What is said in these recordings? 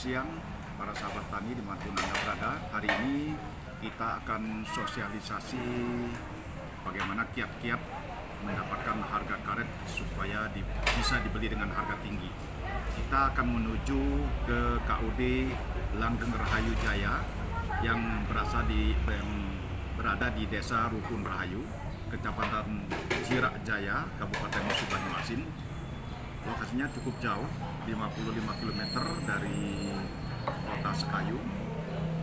siang para sahabat tani dimanapun Anda berada. Hari ini kita akan sosialisasi bagaimana kiat-kiat mendapatkan harga karet supaya bisa dibeli dengan harga tinggi. Kita akan menuju ke KUD Langgeng Rahayu Jaya yang berada di Desa Rukun Rahayu, Kecamatan Jirak Jaya, Kabupaten Musi Banyuasin. Lokasinya cukup jauh, 55 km dari kota Sekayu.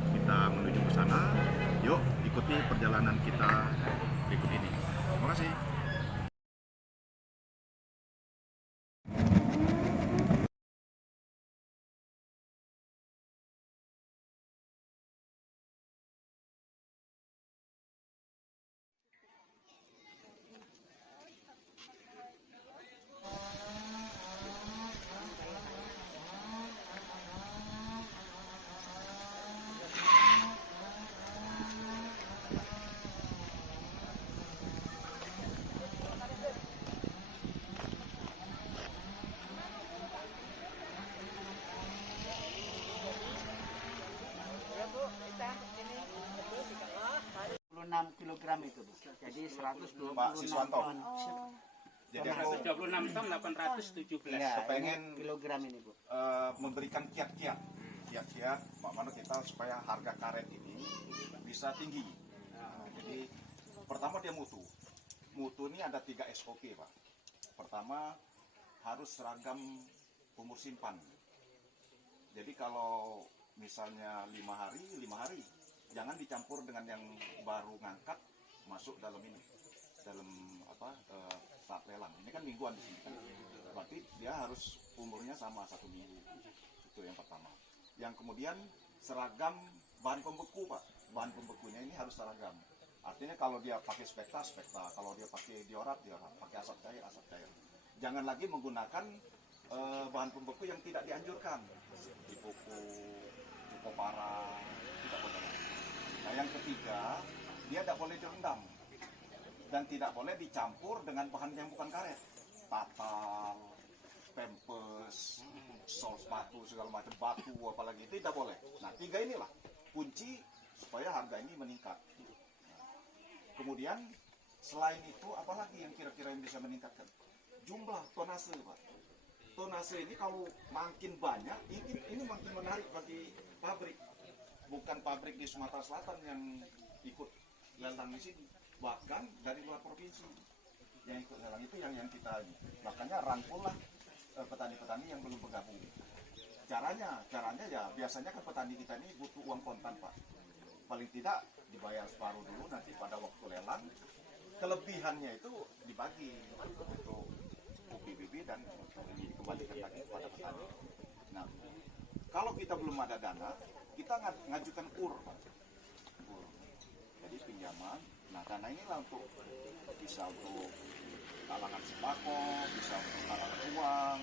Kita menuju ke sana. Yuk, ikuti perjalanan kita berikut ini. Terima kasih. Kilogram itu, Bu. Jadi 126 Pak Siswanto. ton. Jadi aku 126 ton 817. Ya, kepengen kilogram ini, Bu. memberikan kiat-kiat Pak Mano kita supaya harga karet ini bisa tinggi. Jadi pertama dia mutu ini ada 3 SOP, Pak. Pertama harus seragam umur simpan. Jadi kalau misalnya 5 hari jangan dicampur dengan yang baru ngangkat masuk dalam saat lelang. Ini kan mingguan di sini kan. Berarti dia harus umurnya sama 1 minggu. Itu yang pertama. Yang kemudian seragam bahan pembeku, Pak. Bahan pembekunya ini harus seragam. Artinya kalau dia pakai spekta, kalau dia pakai diorat, pakai asap cair. Jangan lagi menggunakan bahan pembeku yang tidak dianjurkan. Ibuku, Cukopara, tidak boleh. Nah, yang ketiga, dia tidak boleh direndam dan tidak boleh dicampur dengan bahan yang bukan karet. Tatal, pempes, sol sepatu, segala macam batu, apalagi itu tidak boleh. Nah, 3 inilah kunci supaya harga ini meningkat. Kemudian selain itu, apalagi yang kira-kira yang bisa meningkatkan? Jumlah tonase, Pak. Tonase ini kalau makin banyak, ini makin menarik bagi pabrik. Bukan pabrik di Sumatera Selatan yang ikut lelang di sini, bahkan dari luar provinsi yang ikut lelang itu yang kita ini. Makanya rangkullah petani-petani yang belum bergabung. Caranya ya biasanya kan petani kita ini butuh uang kontan, Pak. Paling tidak dibayar separuh dulu, nanti pada waktu lelang kelebihannya itu dibagi untuk UPBB dan dikembalikan lagi kepada petani. Nah, kalau kita belum ada dana, kita ngajukan KUR, Pak. KUR. Jadi pinjaman. Nah, dana inilah bisa untuk talangan sembako, bisa untuk talangan uang,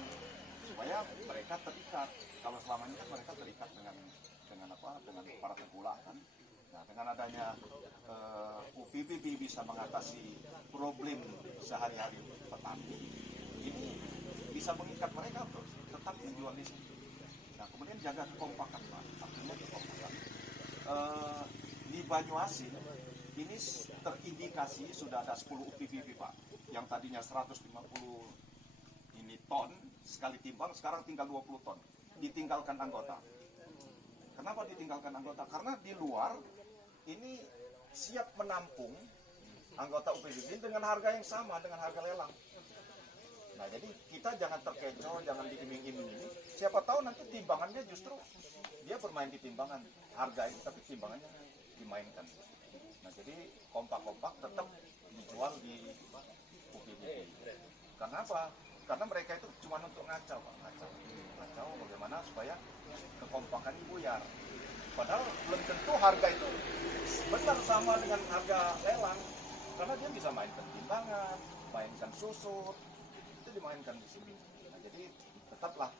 supaya mereka terikat. Kalau selama ini kan mereka terikat dengan para tengkulak kan. Nah, dengan adanya UPBB bisa mengatasi problem sehari-hari petani, ini bisa mengikat mereka untuk tetap menjual di sini. Nah, kemudian jaga kekompakan, Pak. Artinya kekompakan. Di Banyuasin ini terindikasi sudah ada 10 UPBB, Pak. Yang tadinya 150 ini ton sekali timbang, sekarang tinggal 20 ton. Ditinggalkan anggota. Kenapa ditinggalkan anggota? Karena di luar ini siap menampung anggota UPBB dengan harga yang sama dengan harga lelang. Nah, jadi kita jangan terkecoh, jangan diiming-iming ini. Siapa tahu nanti timbangannya justru dia bermain di timbangan harga ini, tapi timbangannya dimainkan. Nah, jadi kompak-kompak tetap dijual di UPBB. Karena apa? Karena mereka itu cuma untuk ngacau, Pak. Ngacau bagaimana supaya kekompakan ini buyar. Padahal belum tentu harga itu benar sama dengan harga lelang. Karena dia bisa mainkan timbangan, mainkan susut, dimainkan di sini. Nah, jadi tetaplah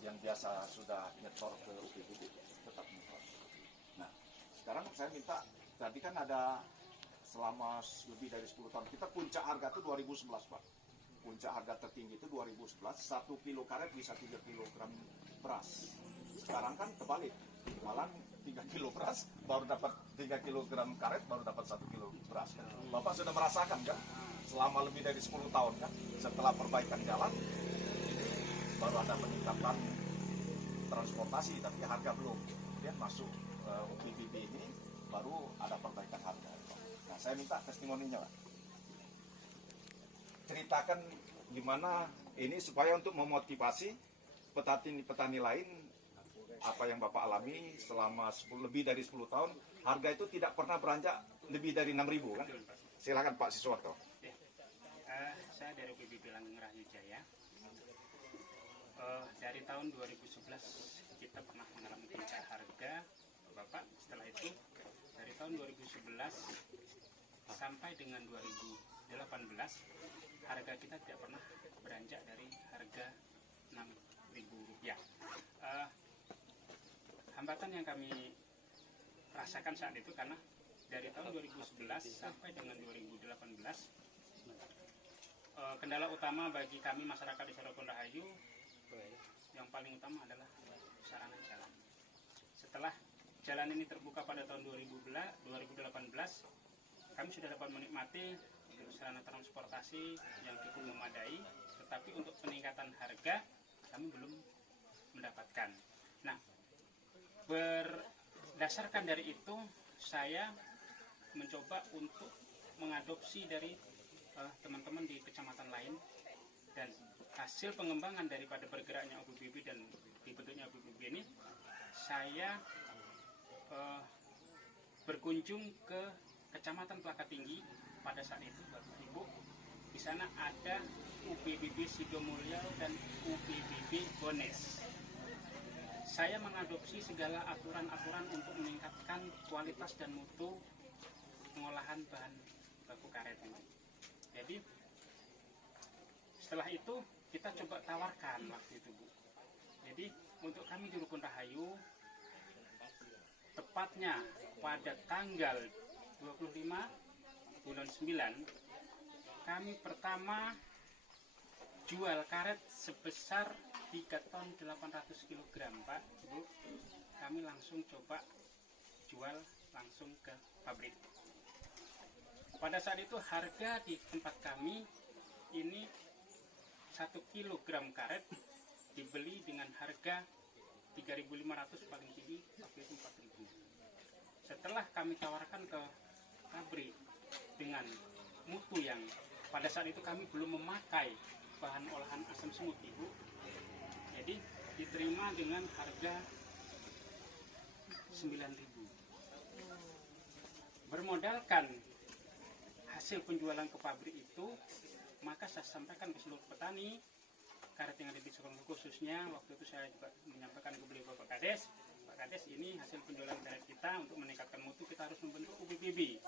yang biasa sudah nyetor ke UPBB tetap nyetor. Nah, sekarang saya minta, tadi kan ada selama lebih dari 10 tahun kita puncak harga itu 2011, Pak. Puncak harga tertinggi itu 2011, 1 kilo karet bisa 3 kg beras. sekarang kan terbalik, malah 3 kilo beras baru dapat 3 kilogram karet baru dapat 1 kilo beras kan. Bapak sudah merasakan kan selama lebih dari 10 tahun kan setelah perbaikan jalan baru ada peningkatan transportasi tapi harga belum. Kemudian masuk UPBB ini baru ada perbaikan harga. Nah, saya minta testimoninya Pak. Ceritakan gimana ini supaya untuk memotivasi petani lain apa yang Bapak alami selama lebih dari 10 tahun, harga itu tidak pernah beranjak lebih dari 6.000 kan? Silakan Pak Siswanto. Saya dari UPBB Langgeng Rahayu Jaya. Dari tahun 2011 kita pernah mengalami puncak harga, Bapak. Setelah itu dari tahun 2011 sampai dengan 2018 harga kita tidak pernah beranjak dari harga Rp6.000. Hambatan yang kami rasakan saat itu karena dari tahun 2011 sampai dengan 2018 kendala utama bagi kami masyarakat Desa Rukun Rahayu yang paling utama adalah sarana jalan. Setelah jalan ini terbuka pada tahun 2018, kami sudah dapat menikmati sarana transportasi yang cukup memadai, tetapi untuk peningkatan harga kami belum mendapatkan. Nah, berdasarkan dari itu saya mencoba untuk mengadopsi dari teman-teman di kecamatan lain, dan hasil pengembangan daripada bergeraknya UPBB dan dibentuknya UPBB ini, saya berkunjung ke Kecamatan Plaka Tinggi pada saat itu, Bapak Ibu. Di sana ada UPBB Sidomulyo dan UPBB Bones. Saya mengadopsi segala aturan-aturan untuk meningkatkan kualitas dan mutu pengolahan bahan baku karet ini. Jadi setelah itu kita coba tawarkan waktu itu, Bu. Jadi untuk kami di Rukun Rahayu, tepatnya pada tanggal 25 bulan 9, kami pertama jual karet sebesar 3 ton 800 kg, Pak, Ibu. Kami langsung coba jual langsung ke pabrik. Pada saat itu harga di tempat kami ini 1 kilogram karet dibeli dengan harga 3.500, paling tinggi waktu itu 4.000. Setelah kami tawarkan ke pabrik dengan mutu yang pada saat itu kami belum memakai bahan olahan asam semut, Ibu. Jadi diterima dengan harga 9.000. Bermodalkan hasil penjualan ke pabrik itu, maka saya sampaikan ke seluruh petani karet yang ada di Sekolong, khususnya waktu itu saya juga menyampaikan ke beliau Bapak Kades, Pak Kades, ini hasil penjualan karet kita, untuk meningkatkan mutu kita harus membentuk UPBB.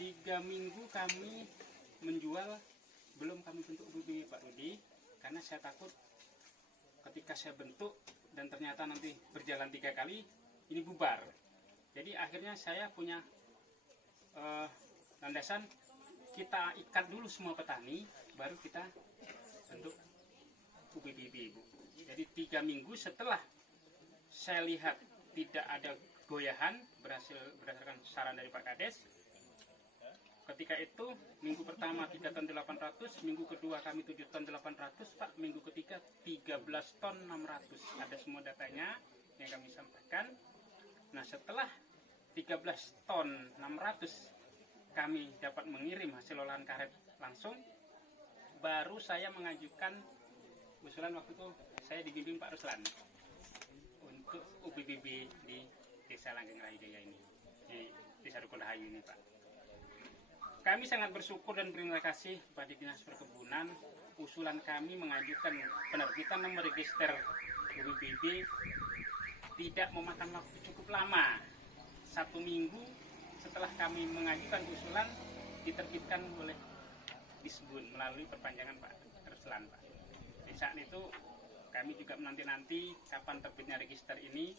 3 minggu kami menjual, belum kami bentuk UPBB, Pak Rudi, karena saya takut ketika saya bentuk dan ternyata nanti berjalan 3 kali ini bubar. Jadi akhirnya saya punya landasan, kita ikat dulu semua petani, baru kita bentuk UPBB, Bu. Jadi 3 minggu setelah saya lihat tidak ada goyahan berdasarkan saran dari Pak Kades. Ketika itu minggu pertama 3 ton 800, minggu kedua kami 7 ton 800, Pak. Minggu ketiga 13 ton 600. Ada semua datanya yang kami sampaikan. Nah, setelah 13 ton 600 kami dapat mengirim hasil olahan karet langsung, baru saya mengajukan usulan. Waktu itu saya dibimbing Pak Ruslan untuk UPBB di Desa Langgeng Rahayu Jaya ini, di Desa Rukun Rahayu ini, Pak. Kami sangat bersyukur dan berterima kasih pada Dinas Perkebunan. Usulan kami mengajukan penerbitan nomor register UPBB tidak memakan waktu cukup lama. 1 minggu setelah kami mengajukan usulan, diterbitkan oleh Disbun melalui perpanjangan Pak Ruslan, Pak. Di saat itu kami juga menanti-nanti kapan terbitnya register ini.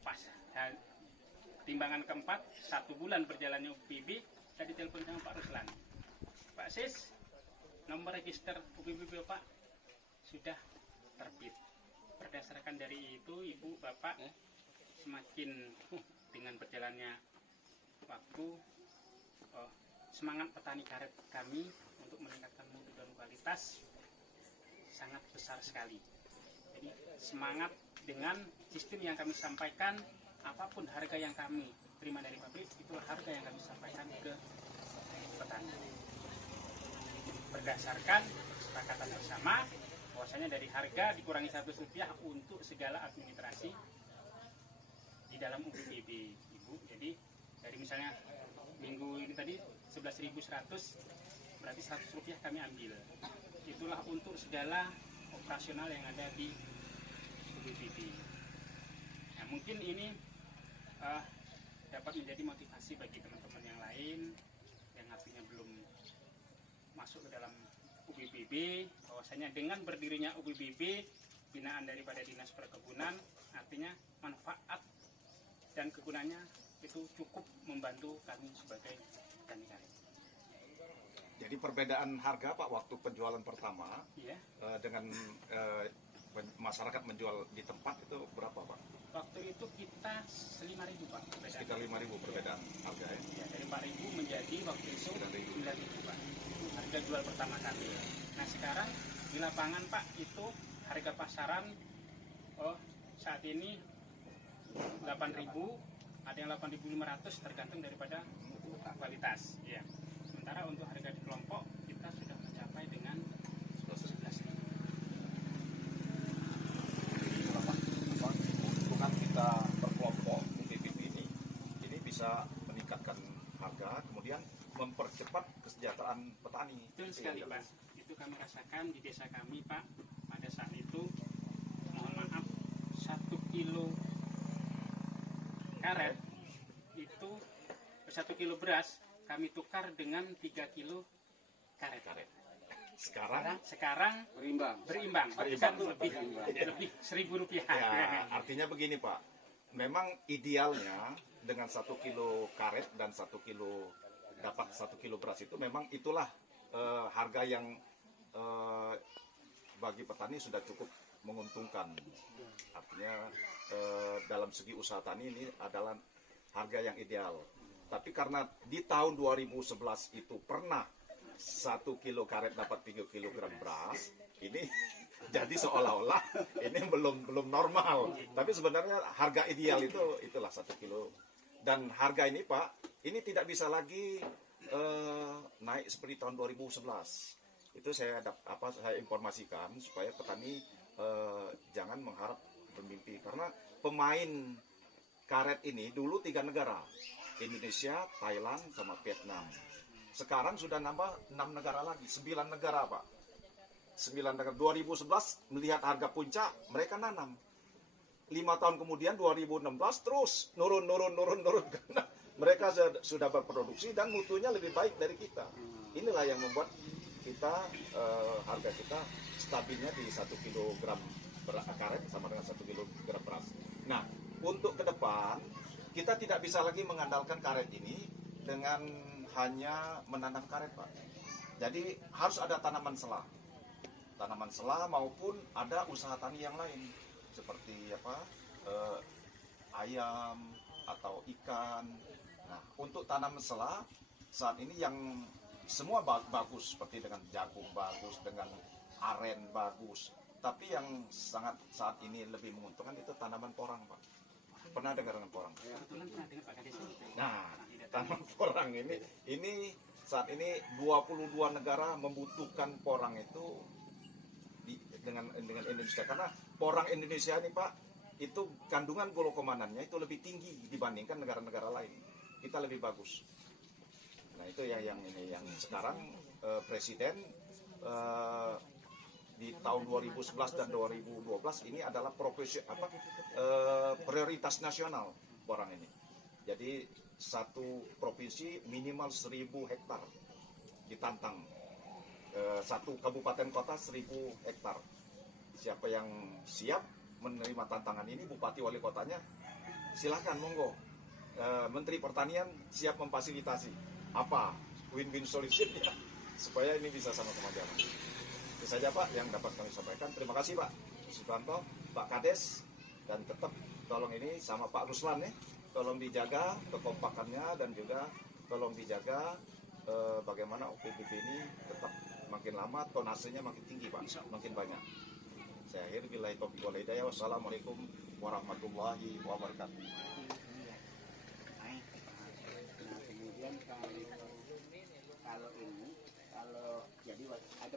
Pas timbangan keempat, 1 bulan berjalannya UPBB, saya ditelepon sama Pak Ruslan. Pak Sis, nomor register UPBB Pak sudah terbit. berdasarkan dari itu Ibu Bapak semakin dengan berjalannya waktu semangat petani karet kami untuk meningkatkan mutu dan kualitas sangat besar sekali. Jadi semangat dengan sistem yang kami sampaikan, apapun harga yang kami terima dari pabrik itu harga yang kami sampaikan ke petani. Berdasarkan kesepakatan bersama bahwasanya dari harga dikurangi Rp100 untuk segala administrasi di dalam UPBB Ibu. Jadi dari misalnya minggu ini tadi 11.100 berarti Rp100 kami ambil. Itulah untuk segala operasional yang ada di UPBB. Nah, mungkin ini dapat menjadi motivasi bagi teman-teman yang lain yang artinya belum masuk ke dalam UPBB, bahwasanya dengan berdirinya UPBB binaan daripada Dinas Perkebunan, artinya manfaat dan kegunaannya itu cukup membantu kami sebagai petani karet. Jadi perbedaan harga Pak waktu penjualan pertama Iya. dengan masyarakat menjual di tempat itu berapa Pak? Waktu itu kita 5.000 Pak. Sekitar 5.000 perbedaan harga ya? Ya, dari 4.000 menjadi waktu itu 9.000 Pak. Itu harga jual pertama kami. Nah sekarang di lapangan Pak itu harga pasaran saat ini 8.000, ada yang 8.500 tergantung daripada kualitas. Ya. Sementara untuk harga di kelompok kita sudah mencapai dengan 11.000. Keuntungan kita berkelompok UPBB ini bisa meningkatkan harga, kemudian mempercepat kesejahteraan petani. Betul sekali Pak. Itu kami rasakan di desa kami Pak. Pada saat itu, mohon maaf, 1 kilo karet itu 1 kilo beras kami tukar dengan 3 kilo karet. Sekarang berimbang. Kan lebih Rp1.000. Ya, artinya begini Pak, memang idealnya dengan 1 kilo karet dan 1 kilo dapat 1 kilo beras itu memang itulah harga yang bagi petani sudah cukup menguntungkan. Artinya dalam segi usaha tani ini adalah harga yang ideal. Tapi karena di tahun 2011 itu pernah 1 kilo karet dapat 3 kilogram beras, ini jadi seolah-olah ini belum normal. Tapi sebenarnya harga ideal itulah 1 kilo. Dan harga ini Pak, ini tidak bisa lagi naik seperti tahun 2011. Itu saya informasikan supaya petani jangan mengharap bermimpi, karena pemain karet ini dulu 3 negara, Indonesia, Thailand, sama Vietnam. Sekarang sudah nambah 6 negara lagi, 9 negara Pak. 9 negara. 2011 melihat harga puncak, mereka nanam. 5 tahun kemudian 2016 terus nurun karena mereka sudah berproduksi dan mutunya lebih baik dari kita. Inilah yang membuat kita harga kita stabilnya di 1 kilogram karet sama dengan 1 kilogram beras. Nah, untuk ke depan kita tidak bisa lagi mengandalkan karet ini dengan hanya menanam karet Pak. Jadi harus ada tanaman selah maupun ada usaha tani yang lain seperti ayam atau ikan. Nah, untuk tanaman selah saat ini yang semua bagus, seperti dengan jagung bagus, dengan aren bagus. Tapi yang sangat saat ini lebih menguntungkan itu tanaman porang Pak. Pernah dengar dengan porang? Nah, tanaman porang ini saat ini 22 negara membutuhkan porang itu dengan Indonesia, karena porang Indonesia ini Pak, itu kandungan glukomanannya itu lebih tinggi dibandingkan negara-negara lain. Kita lebih bagus. Nah, itu yang sekarang Presiden di tahun 2011 dan 2012 ini adalah prioritas nasional porang ini. Jadi satu provinsi minimal 1.000 hektar ditantang, satu kabupaten kota 1.000 hektar. Siapa yang siap menerima tantangan ini, bupati wali kotanya silakan monggo. Menteri Pertanian siap memfasilitasi apa win-win solution ya, supaya ini bisa sama-sama jalan. Itu saja Pak yang dapat kami sampaikan. Terima kasih Pak Susanto. Pak Kades, dan tetap tolong ini sama Pak Ruslan ya, tolong dijaga kekompakannya dan juga tolong dijaga bagaimana OPBB ini tetap makin lama tonasenya makin tinggi Pak, makin banyak. Saya akhiri billahi taufiq wal hidayah. Wassalamualaikum warahmatullahi wabarakatuh. Naik. Nah kemudian kalau ini kalau jadi ada